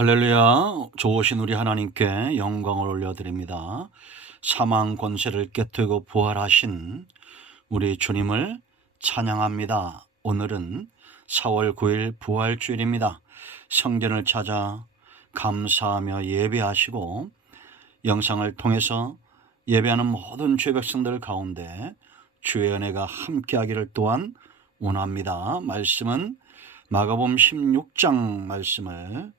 할렐루야. 좋으신 우리 하나님께 영광을 올려드립니다. 사망 권세를 깨뜨리고 부활하신 우리 주님을 찬양합니다. 오늘은 4월 9일 부활주일입니다. 성전을 찾아 감사하며 예배하시고 영상을 통해서 예배하는 모든 주의 백성들 가운데 주의 은혜가 함께하기를 또한 원합니다. 말씀은 마가복음 16장 말씀을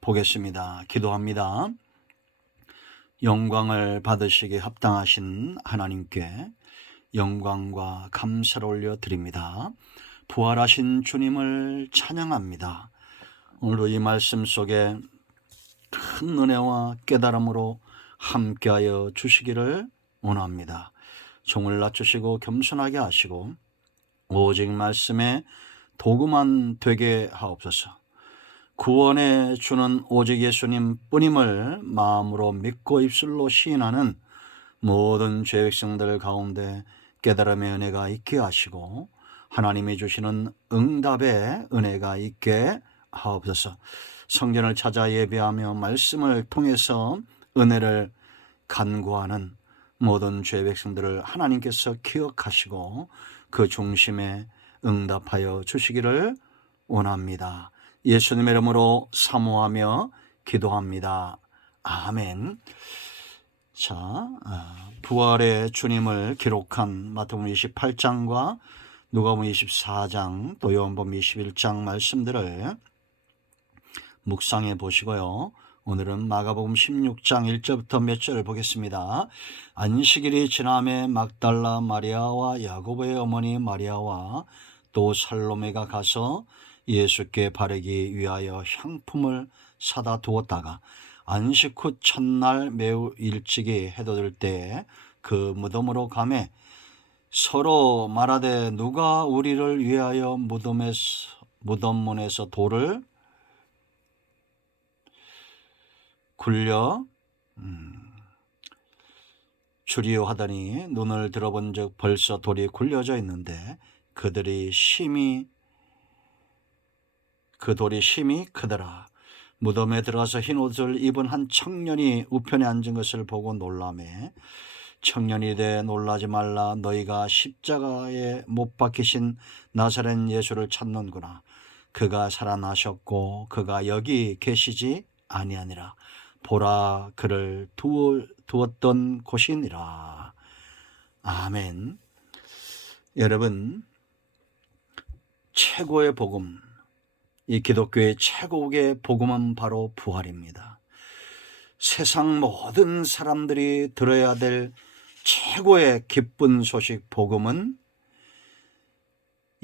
보겠습니다. 기도합니다. 영광을 받으시기에 합당하신 하나님께 영광과 감사를 올려드립니다. 부활하신 주님을 찬양합니다. 오늘도 이 말씀 속에 큰 은혜와 깨달음으로 함께하여 주시기를 원합니다. 종을 낮추시고 겸손하게 하시고 오직 말씀에 도구만 되게 하옵소서. 구원해 주는 오직 예수님 뿐임을 마음으로 믿고 입술로 시인하는 모든 죄 백성들 가운데 깨달음의 은혜가 있게 하시고 하나님이 주시는 응답의 은혜가 있게 하옵소서. 성전을 찾아 예배하며 말씀을 통해서 은혜를 간구하는 모든 죄 백성들을 하나님께서 기억하시고 그 중심에 응답하여 주시기를 원합니다. 예수님의 이름으로 사모하며 기도합니다. 아멘. 자, 부활의 주님을 기록한 마태복음 28장과 누가복음 24장 또 요한복음 21장 말씀들을 묵상해 보시고요. 오늘은 마가복음 16장 1절부터 몇 절을 보겠습니다. 안식일이 지남에 막달라 마리아와 야고보의 어머니 마리아와 또 살로메가 가서 예수께 바르기 위하여 향품을 사다 두었다가 안식 후 첫날 매우 일찍이 해돋을 때에 그 무덤으로 가매 서로 말하되 누가 우리를 위하여 무덤문에서 돌을 굴려 주리오 하더니 눈을 들어본 즉 벌써 돌이 굴려져 있는데 그 돌이 심히 크더라. 무덤에 들어가서 흰 옷을 입은 한 청년이 우편에 앉은 것을 보고 놀라매 청년이 이르되 놀라지 말라. 너희가 십자가에 못 박히신 나사렛 예수를 찾는구나. 그가 살아나셨고 그가 여기 계시지 아니하니라. 보라, 그를 두었던 곳이니라. 아멘. 여러분, 최고의 복음, 이 기독교의 최고의 복음은 바로 부활입니다. 세상 모든 사람들이 들어야 될 최고의 기쁜 소식 복음은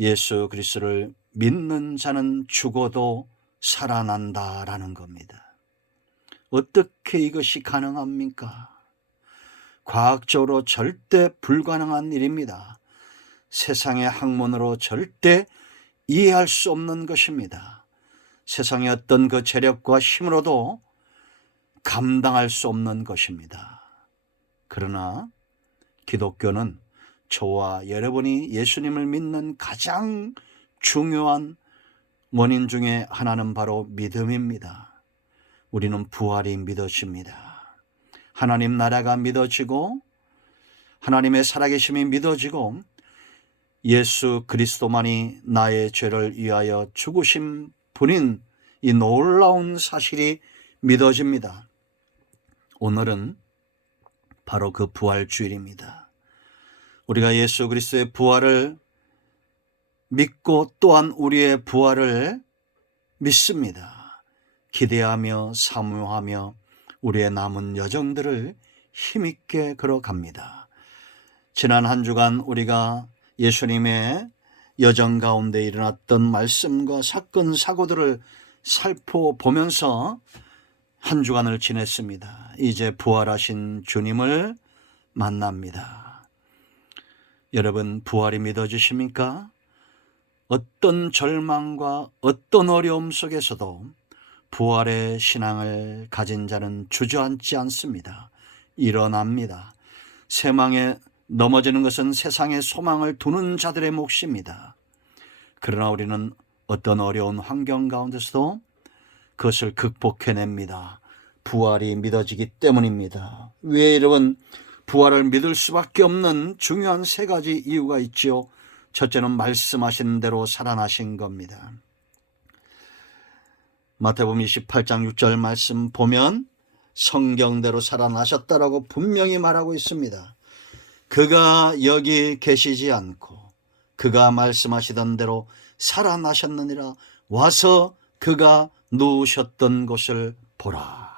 예수 그리스도를 믿는 자는 죽어도 살아난다라는 겁니다. 어떻게 이것이 가능합니까? 과학적으로 절대 불가능한 일입니다. 세상의 학문으로 절대 이해할 수 없는 것입니다. 세상의 어떤 그 재력과 힘으로도 감당할 수 없는 것입니다. 그러나 기독교는 저와 여러분이 예수님을 믿는 가장 중요한 원인 중에 하나는 바로 믿음입니다. 우리는 부활이 믿어집니다. 하나님 나라가 믿어지고 하나님의 살아계심이 믿어지고 예수 그리스도만이 나의 죄를 위하여 죽으신 분인 이 놀라운 사실이 믿어집니다. 오늘은 바로 그 부활주일입니다. 우리가 예수 그리스도의 부활을 믿고 또한 우리의 부활을 믿습니다. 기대하며 사모하며 우리의 남은 여정들을 힘있게 걸어갑니다. 지난 한 주간 우리가 예수님의 여정 가운데 일어났던 말씀과 사건 사고들을 살펴보면서 한 주간을 지냈습니다. 이제 부활하신 주님을 만납니다. 여러분, 부활이 믿어지십니까? 어떤 절망과 어떤 어려움 속에서도 부활의 신앙을 가진 자는 주저앉지 않습니다. 일어납니다. 세망에 넘어지는 것은 세상에 소망을 두는 자들의 몫입니다. 그러나 우리는 어떤 어려운 환경 가운데서도 그것을 극복해냅니다. 부활이 믿어지기 때문입니다. 왜 여러분 부활을 믿을 수밖에 없는 중요한 세 가지 이유가 있지요. 첫째는 말씀하신 대로 살아나신 겁니다. 마태복음 28장 6절 말씀 보면 성경대로 살아나셨다라고 분명히 말하고 있습니다. 그가 여기 계시지 않고 그가 말씀하시던 대로 살아나셨느니라. 와서 그가 누우셨던 곳을 보라.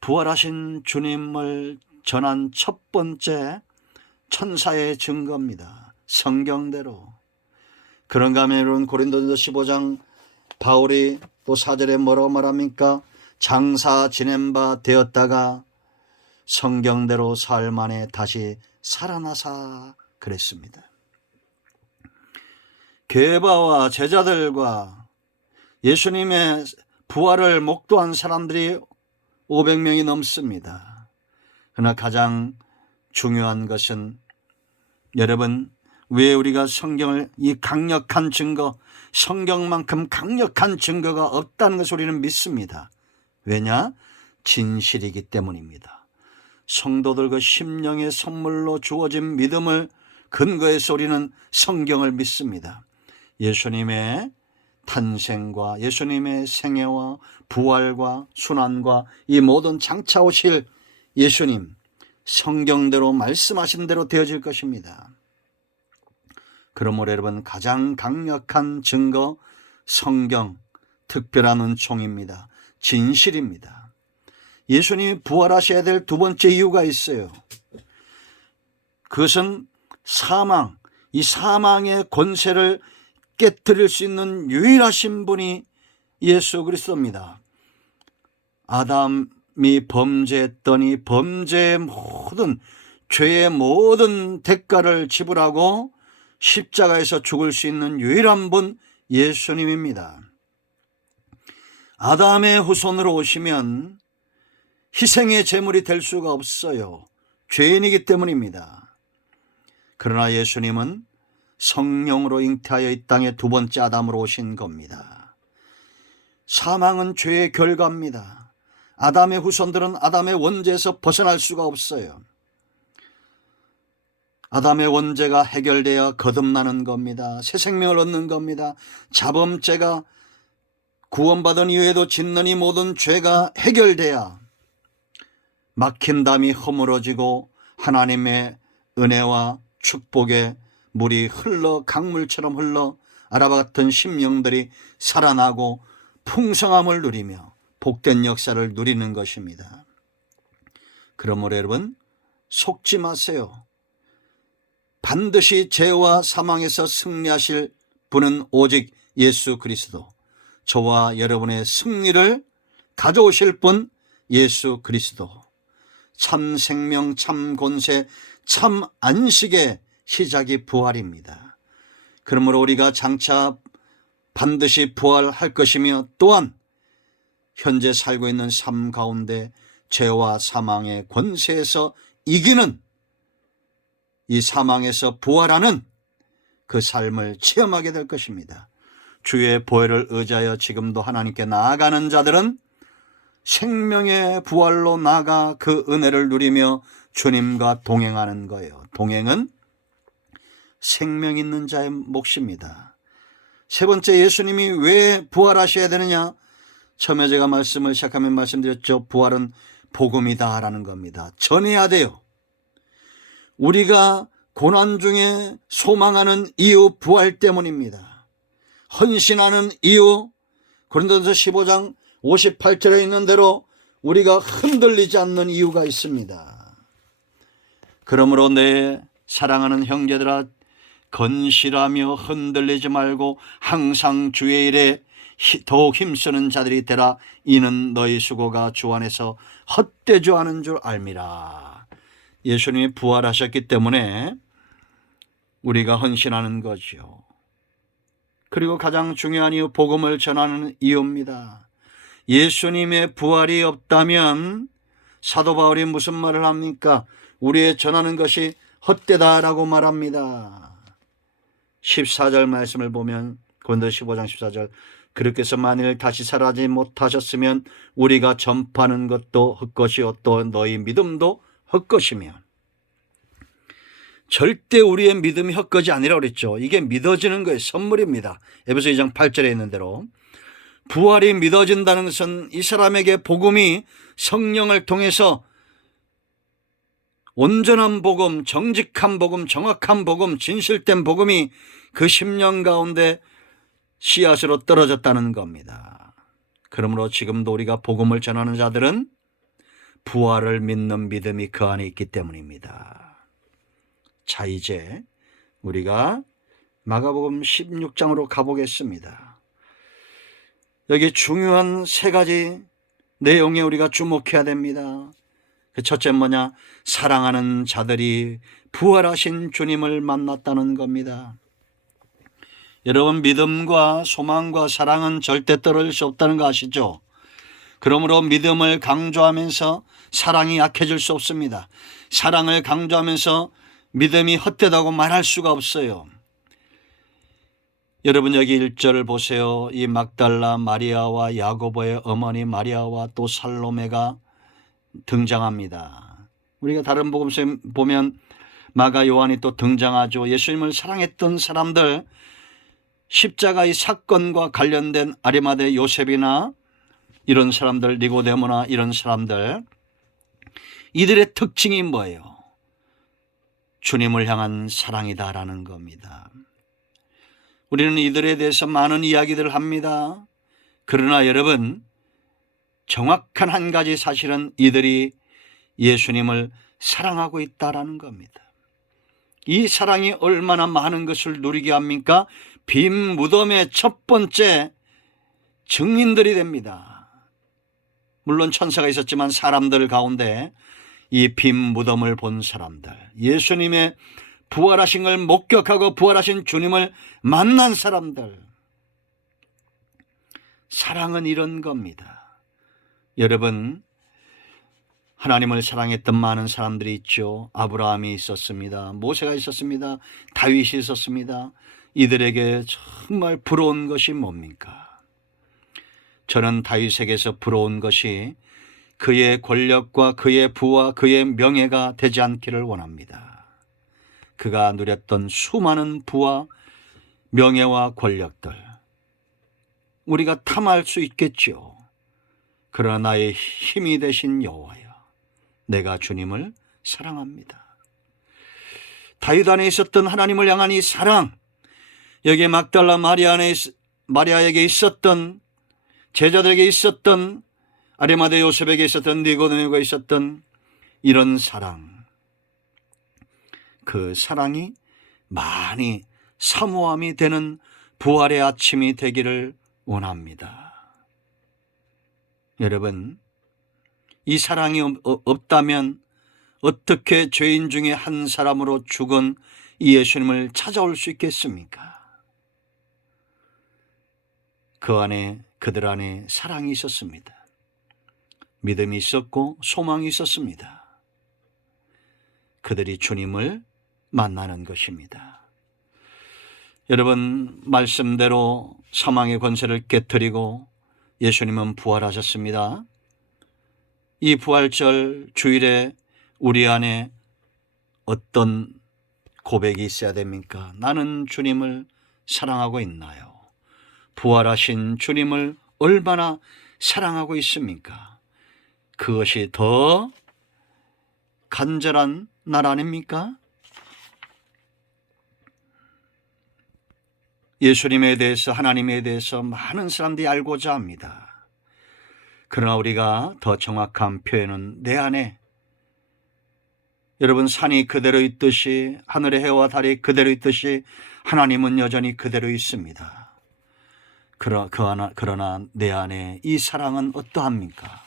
부활하신 주님을 전한 첫 번째 천사의 증거입니다. 성경대로. 그런가 하면 여러분 고린도전서 15장 바울이 또 4절에 뭐라고 말합니까? 장사 지낸 바 되었다가 성경대로 사흘 만에 다시 살아나사 그랬습니다. 게바와 제자들과 예수님의 부활을 목도한 사람들이 500명이 넘습니다. 그러나 가장 중요한 것은 여러분 왜 우리가 성경을 이 강력한 증거, 성경만큼 강력한 증거가 없다는 것을 우리는 믿습니다. 왜냐? 진실이기 때문입니다. 성도들 그 심령의 선물로 주어진 믿음을 근거해서 우리는 성경을 믿습니다. 예수님의 탄생과 예수님의 생애와 부활과 순환과 이 모든 장차 오실 예수님 성경대로 말씀하신 대로 되어질 것입니다. 그러므로 여러분 가장 강력한 증거 성경 특별한 은총입니다. 진실입니다. 예수님이 부활하셔야 될 두 번째 이유가 있어요. 그것은 사망, 이 사망의 권세를 깨뜨릴 수 있는 유일하신 분이 예수 그리스도입니다. 아담이 범죄했더니 범죄의 모든 죄의 모든 대가를 지불하고 십자가에서 죽을 수 있는 유일한 분 예수님입니다. 아담의 후손으로 오시면 희생의 제물이 될 수가 없어요. 죄인이기 때문입니다. 그러나 예수님은 성령으로 잉태하여 이 땅에 두 번째 아담으로 오신 겁니다. 사망은 죄의 결과입니다. 아담의 후손들은 아담의 원죄에서 벗어날 수가 없어요. 아담의 원죄가 해결되어 거듭나는 겁니다. 새 생명을 얻는 겁니다. 자범죄가 구원받은 이후에도 짓는 이 모든 죄가 해결돼야 막힌 담이 허물어지고 하나님의 은혜와 축복의 물이 흘러 강물처럼 흘러 아라바 같은 심령들이 살아나고 풍성함을 누리며 복된 역사를 누리는 것입니다. 그러므로 여러분 속지 마세요. 반드시 죄와 사망에서 승리하실 분은 오직 예수 그리스도, 저와 여러분의 승리를 가져오실 분 예수 그리스도, 참 생명, 참 권세, 참 안식의 시작이 부활입니다. 그러므로 우리가 장차 반드시 부활할 것이며 또한 현재 살고 있는 삶 가운데 죄와 사망의 권세에서 이기는 이 사망에서 부활하는 그 삶을 체험하게 될 것입니다. 주의 보혈을 의지하여 지금도 하나님께 나아가는 자들은 생명의 부활로 나아가 그 은혜를 누리며 주님과 동행하는 거예요. 동행은 생명 있는 자의 몫입니다. 세 번째, 예수님이 왜 부활하셔야 되느냐? 처음에 제가 말씀을 시작하면 말씀드렸죠. 부활은 복음이다라는 겁니다. 전해야 돼요. 우리가 고난 중에 소망하는 이유 부활 때문입니다. 헌신하는 이유 고린도전서 15장 58절에 있는 대로 우리가 흔들리지 않는 이유가 있습니다. 그러므로 내 사랑하는 형제들아 건실하며 흔들리지 말고 항상 주의 일에 더욱 힘쓰는 자들이 되라. 이는 너희 수고가 주 안에서 헛되지 않은 줄 알미라. 예수님이 부활하셨기 때문에 우리가 헌신하는 거죠. 그리고 가장 중요한 이유 복음을 전하는 이유입니다. 예수님의 부활이 없다면 사도 바울이 무슨 말을 합니까? 우리의 전하는 것이 헛되다라고 말합니다. 14절 말씀을 보면 고린도 15장 14절 그렇게 해서 만일 다시 살아나지 못하셨으면 우리가 전파하는 것도 헛것이요 또 너희 믿음도 헛것이며, 절대 우리의 믿음이 헛것이 아니라고 그랬죠. 이게 믿어지는 거예요. 선물입니다. 에베소 2장 8절에 있는 대로 부활이 믿어진다는 것은 이 사람에게 복음이 성령을 통해서 온전한 복음, 정직한 복음, 정확한 복음, 진실된 복음이 그 심령 가운데 씨앗으로 떨어졌다는 겁니다. 그러므로 지금도 우리가 복음을 전하는 자들은 부활을 믿는 믿음이 그 안에 있기 때문입니다. 자, 이제 우리가 마가복음 16장으로 가보겠습니다. 여기 중요한 세 가지 내용에 우리가 주목해야 됩니다. 그 첫째 뭐냐? 사랑하는 자들이 부활하신 주님을 만났다는 겁니다. 여러분, 믿음과 소망과 사랑은 절대 떨어질 수 없다는 거 아시죠? 그러므로 믿음을 강조하면서 사랑이 약해질 수 없습니다. 사랑을 강조하면서 믿음이 헛되다고 말할 수가 없어요. 여러분, 여기 1절을 보세요. 이 막달라 마리아와 야고보의 어머니 마리아와 또 살로메가 등장합니다. 우리가 다른 복음서에 보면 마가 요한이 또 등장하죠. 예수님을 사랑했던 사람들, 십자가의 사건과 관련된 아리마대 요셉이나 이런 사람들, 니고데모나 이런 사람들, 이들의 특징이 뭐예요? 주님을 향한 사랑이다라는 겁니다. 우리는 이들에 대해서 많은 이야기들을 합니다. 그러나 여러분, 정확한 한 가지 사실은 이들이 예수님을 사랑하고 있다라는 겁니다. 이 사랑이 얼마나 많은 것을 누리게 합니까? 빈 무덤의 첫 번째 증인들이 됩니다. 물론 천사가 있었지만 사람들 가운데 이 빈 무덤을 본 사람들, 예수님의 부활하신 걸 목격하고 부활하신 주님을 만난 사람들, 사랑은 이런 겁니다. 여러분, 하나님을 사랑했던 많은 사람들이 있죠. 아브라함이 있었습니다. 모세가 있었습니다. 다윗이 있었습니다. 이들에게 정말 부러운 것이 뭡니까? 저는 다윗에게서 부러운 것이 그의 권력과 그의 부와 그의 명예가 되지 않기를 원합니다. 그가 누렸던 수많은 부와 명예와 권력들, 우리가 탐할 수 있겠죠. 그러나 나의 힘이 되신 여호와여, 내가 주님을 사랑합니다. 다윗 안에 있었던 하나님을 향한 이 사랑, 여기에 막달라 마리아에게 있었던, 제자들에게 있었던, 아리마대 요셉에게 있었던, 니고데모가 있었던 이런 사랑, 그 사랑이 많이 사모함이 되는 부활의 아침이 되기를 원합니다. 여러분, 이 사랑이 없다면 어떻게 죄인 중에 한 사람으로 죽은 이 예수님을 찾아올 수 있겠습니까? 그 안에, 그들 안에 사랑이 있었습니다. 믿음이 있었고 소망이 있었습니다. 그들이 주님을 만나는 것입니다. 여러분, 말씀대로 사망의 권세를 깨뜨리고 예수님은 부활하셨습니다. 이 부활절 주일에 우리 안에 어떤 고백이 있어야 됩니까? 나는 주님을 사랑하고 있나요? 부활하신 주님을 얼마나 사랑하고 있습니까? 그것이 더 간절한 날 아닙니까? 예수님에 대해서, 하나님에 대해서 많은 사람들이 알고자 합니다. 그러나 우리가 더 정확한 표현은 내 안에, 여러분, 산이 그대로 있듯이, 하늘의 해와 달이 그대로 있듯이 하나님은 여전히 그대로 있습니다. 그러나 내 안에 이 사랑은 어떠합니까?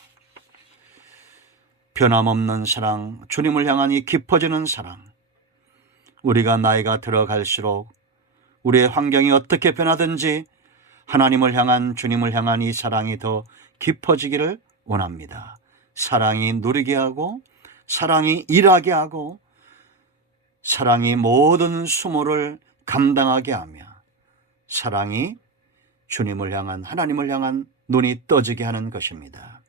변함없는 사랑, 주님을 향한 이 깊어지는 사랑. 우리가 나이가 들어갈수록 우리의 환경이 어떻게 변하든지 하나님을 향한, 주님을 향한 이 사랑이 더 깊어지기를 원합니다. 사랑이 누리게 하고, 사랑이 일하게 하고, 사랑이 모든 수모를 감당하게 하며, 사랑이 주님을 향한, 하나님을 향한 눈이 떠지게 하는 것입니다.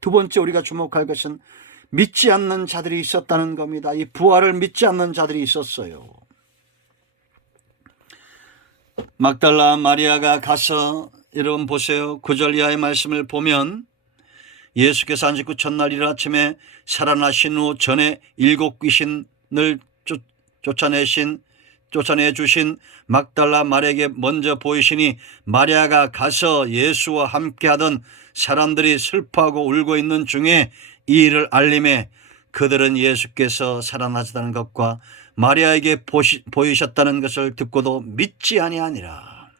두 번째 우리가 주목할 것은 믿지 않는 자들이 있었다는 겁니다. 이 부활을 믿지 않는 자들이 있었어요. 막달라 마리아가 가서, 여러분 보세요. 9절 이하의 말씀을 보면 예수께서 안식구 첫날 이른 아침에 살아나신 후 전에 7 귀신을 쫓아내 주신 막달라 마리아에게 먼저 보이시니 마리아가 가서 예수와 함께하던 사람들이 슬퍼하고 울고 있는 중에 이 일을 알림해 그들은 예수께서 살아나셨다는 것과 마리아에게 보이셨다는 것을 듣고도 믿지 아니하니라.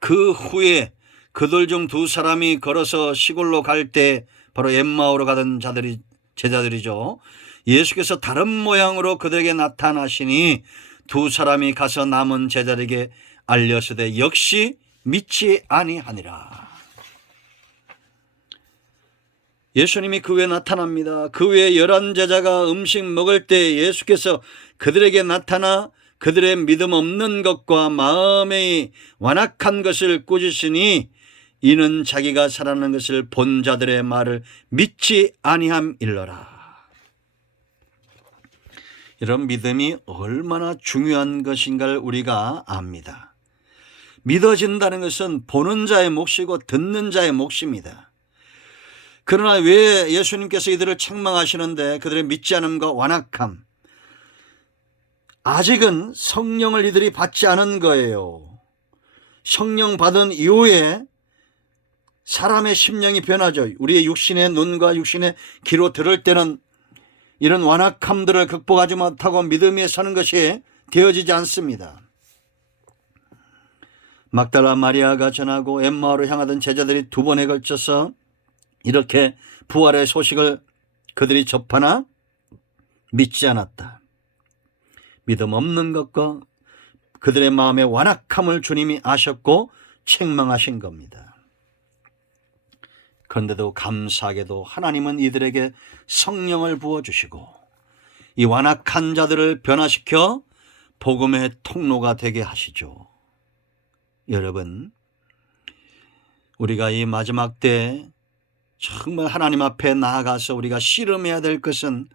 그 후에 그들 중 2사람이 걸어서 시골로 갈 때, 바로 엠마오로 가던 제자들이죠. 예수께서 다른 모양으로 그들에게 나타나시니 2사람이 가서 남은 제자들에게 알렸으되 역시 믿지 아니하니라. 예수님이 그 후에 나타납니다. 그 후에 11제자가 음식 먹을 때 예수께서 그들에게 나타나 그들의 믿음 없는 것과 마음의 완악한 것을 꾸짖으니 이는 자기가 살아난 것을 본 자들의 말을 믿지 아니함일러라. 이런 믿음이 얼마나 중요한 것인가를 우리가 압니다. 믿어진다는 것은 보는 자의 몫이고 듣는 자의 몫입니다. 그러나 왜 예수님께서 이들을 책망하시는데 그들의 믿지 않음과 완악함, 아직은 성령을 이들이 받지 않은 거예요. 성령 받은 이후에 사람의 심령이 변하죠. 우리의 육신의 눈과 육신의 귀로 들을 때는 이런 완악함들을 극복하지 못하고 믿음 위에 서는 것이 되어지지 않습니다. 막달라 마리아가 전하고 엠마오로 향하던 제자들이 2번에 걸쳐서 이렇게 부활의 소식을 그들이 접하나 믿지 않았다. 믿음 없는 것과 그들의 마음의 완악함을 주님이 아셨고 책망하신 겁니다. 그런데도 감사하게도 하나님은 이들에게 성령을 부어주시고 이 완악한 자들을 변화시켜 복음의 통로가 되게 하시죠. 여러분, 우리가 이 마지막 때 정말 하나님 앞에 나아가서 우리가 씨름해야 될 것은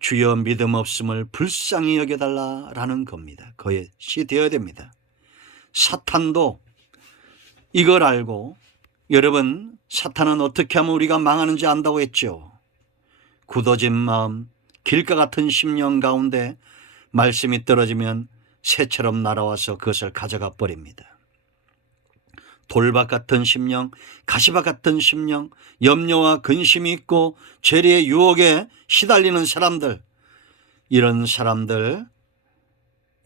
주여 믿음 없음을 불쌍히 여겨달라라는 겁니다. 그것이 되어야 됩니다. 사탄도 이걸 알고, 여러분, 사탄은 어떻게 하면 우리가 망하는지 안다고 했죠. 굳어진 마음, 길가 같은 심령 가운데 말씀이 떨어지면 새처럼 날아와서 그것을 가져가 버립니다. 돌밭 같은 심령, 가시밭 같은 심령, 염려와 근심이 있고 죄의 유혹에 시달리는 사람들, 이런 사람들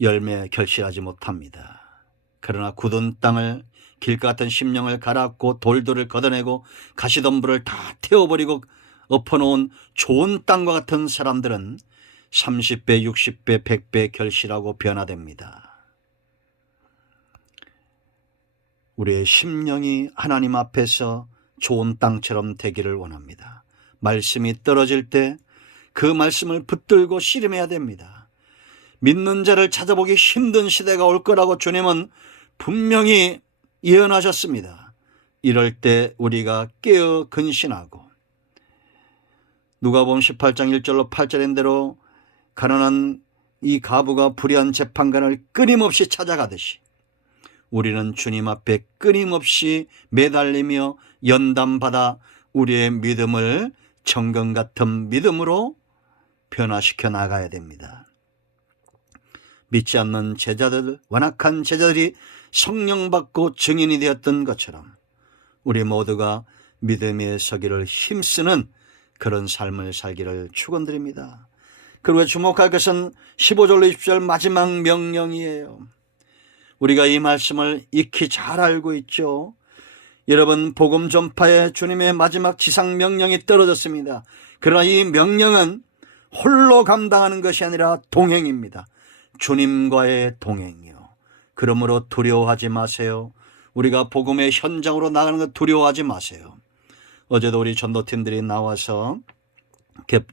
열매 결실하지 못합니다. 그러나 굳은 땅을, 길가 같은 심령을 갈았고 돌들을 걷어내고 가시덤불을 다 태워버리고 엎어놓은 좋은 땅과 같은 사람들은 30배, 60배, 100배 결실하고 변화됩니다. 우리의 심령이 하나님 앞에서 좋은 땅처럼 되기를 원합니다. 말씀이 떨어질 때 그 말씀을 붙들고 씨름해야 됩니다. 믿는 자를 찾아보기 힘든 시대가 올 거라고 주님은 분명히 예언하셨습니다. 이럴 때 우리가 깨어 근신하고, 누가복음 18장 1절로 8절인 대로 가난한 이 과부가 불의한 재판관을 끊임없이 찾아가듯이 우리는 주님 앞에 끊임없이 매달리며 연단받아 우리의 믿음을 정금 같은 믿음으로 변화시켜 나가야 됩니다. 믿지 않는 제자들, 완악한 제자들이 성령 받고 증인이 되었던 것처럼 우리 모두가 믿음 위에 서기를 힘쓰는 그런 삶을 살기를 축원드립니다. 그리고 주목할 것은 15절로 20절 마지막 명령이에요. 우리가 이 말씀을 익히 잘 알고 있죠. 여러분, 복음 전파에 주님의 마지막 지상 명령이 떨어졌습니다. 그러나 이 명령은 홀로 감당하는 것이 아니라 동행입니다. 주님과의 동행이요. 그러므로 두려워하지 마세요. 우리가 복음의 현장으로 나가는 것 두려워하지 마세요. 어제도 우리 전도팀들이 나와서 이렇게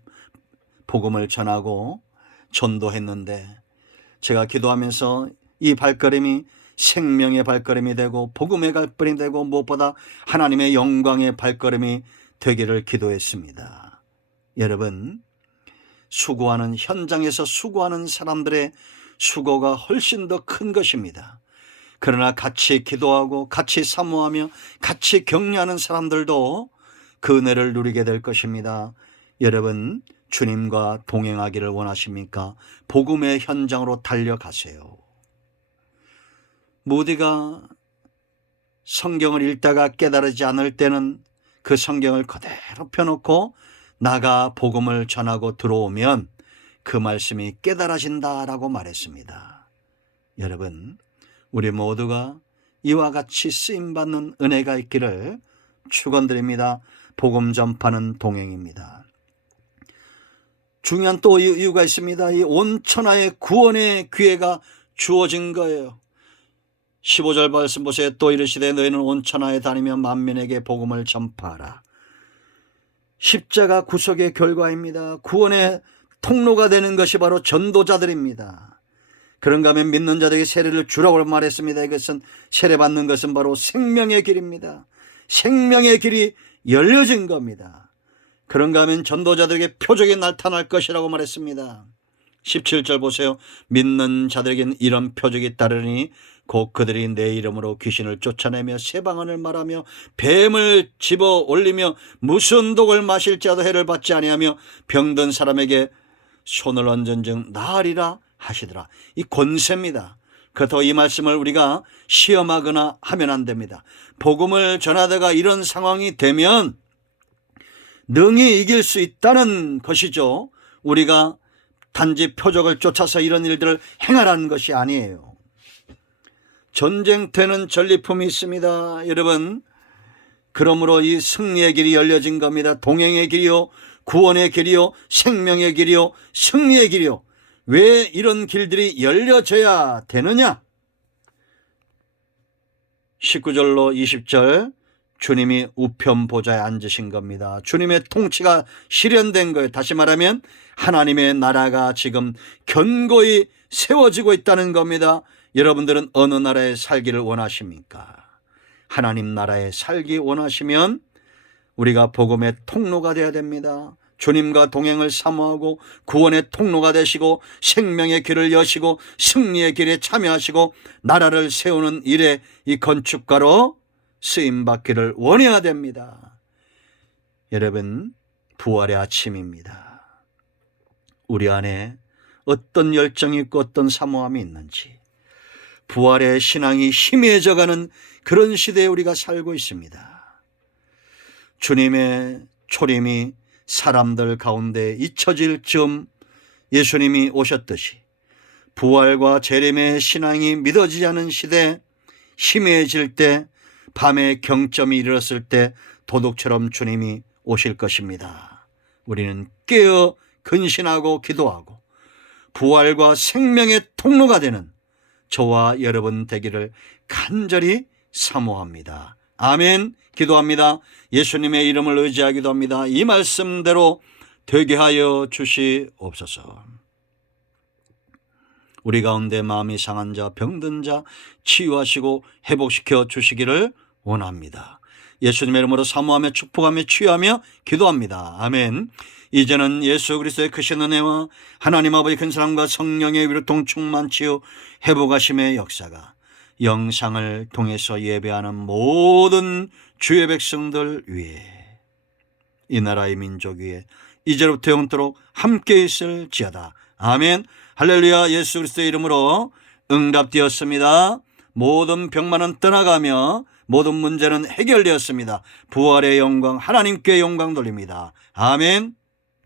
복음을 전하고 전도했는데 제가 기도하면서 이 발걸음이 생명의 발걸음이 되고 복음의 발걸음이 되고 무엇보다 하나님의 영광의 발걸음이 되기를 기도했습니다. 여러분, 수고하는 현장에서 수고하는 사람들의 수고가 훨씬 더 큰 것입니다. 그러나 같이 기도하고 같이 사모하며 같이 격려하는 사람들도 그 은혜를 누리게 될 것입니다. 여러분, 주님과 동행하기를 원하십니까? 복음의 현장으로 달려가세요. 모두가 성경을 읽다가 깨달지 않을 때는 그 성경을 그대로 펴놓고 나가 복음을 전하고 들어오면 그 말씀이 깨달아진다라고 말했습니다. 여러분, 우리 모두가 이와 같이 쓰임받는 은혜가 있기를 축원드립니다. 복음 전파는 동행입니다. 중요한 또 이유가 있습니다. 이 온 천하의 구원의 기회가 주어진 거예요. 15절 말씀 보세요. 또 이르시되 너희는 온 천하에 다니며 만민에게 복음을 전파하라. 십자가 구속의 결과입니다. 구원의 통로가 되는 것이 바로 전도자들입니다. 그런가 하면 믿는 자들에게 세례를 주라고 말했습니다. 이것은 세례받는 것은 바로 생명의 길입니다. 생명의 길이 열려진 겁니다. 그런가 하면 전도자들에게 표적이 나타날 것이라고 말했습니다. 17절 보세요. 믿는 자들에게는 이런 표적이 따르니 곧 그들이 내 이름으로 귀신을 쫓아내며 새 방언을 말하며 뱀을 집어 올리며 무슨 독을 마실지라도 해를 받지 아니하며 병든 사람에게 손을 얹은즉 나으리라 하시더라. 이 권세입니다. 그렇다고 이 말씀을 우리가 시험하거나 하면 안 됩니다. 복음을 전하다가 이런 상황이 되면 능히 이길 수 있다는 것이죠. 우리가 단지 표적을 쫓아서 이런 일들을 행하라는 것이 아니에요. 전쟁터에는 전리품이 있습니다. 여러분, 그러므로 이 승리의 길이 열려진 겁니다. 동행의 길이요, 구원의 길이요, 생명의 길이요, 승리의 길이요. 왜 이런 길들이 열려져야 되느냐? 19절로 20절, 주님이 우편 보좌에 앉으신 겁니다. 주님의 통치가 실현된 거예요. 다시 말하면 하나님의 나라가 지금 견고히 세워지고 있다는 겁니다. 여러분들은 어느 나라에 살기를 원하십니까? 하나님 나라에 살기 원하시면 우리가 복음의 통로가 되어야 됩니다. 주님과 동행을 사모하고 구원의 통로가 되시고 생명의 길을 여시고 승리의 길에 참여하시고 나라를 세우는 일에 이 건축가로 쓰임받기를 원해야 됩니다. 여러분, 부활의 아침입니다. 우리 안에 어떤 열정이 있고 어떤 사모함이 있는지, 부활의 신앙이 희미해져가는 그런 시대에 우리가 살고 있습니다. 주님의 초림이 사람들 가운데 잊혀질 즈음 예수님이 오셨듯이 부활과 재림의 신앙이 믿어지지 않은 시대, 희미해질 때, 밤의 경점이 이르렀을 때 도둑처럼 주님이 오실 것입니다. 우리는 깨어 근신하고 기도하고 부활과 생명의 통로가 되는 저와 여러분 되기를 간절히 사모합니다. 아멘. 기도합니다. 예수님의 이름을 의지하기도 합니다. 이 말씀대로 되게 하여 주시옵소서. 우리 가운데 마음이 상한 자, 병든 자 치유하시고 회복시켜 주시기를 원합니다. 예수님의 이름으로 사모하며 축복하며 치유하며 기도합니다. 아멘. 이제는 예수 그리스도의 크신 은혜와 하나님 아버지 큰 사랑과 성령의 위로통 충만 치유 회복하심의 역사가 영상을 통해서 예배하는 모든 주의 백성들 위에, 이 나라의 민족 위에 이제로부터 영원토록 함께 있을지어다. 아멘. 할렐루야. 예수 그리스도의 이름으로 응답되었습니다. 모든 병만은 떠나가며 모든 문제는 해결되었습니다. 부활의 영광, 하나님께 영광 돌립니다. 아멘.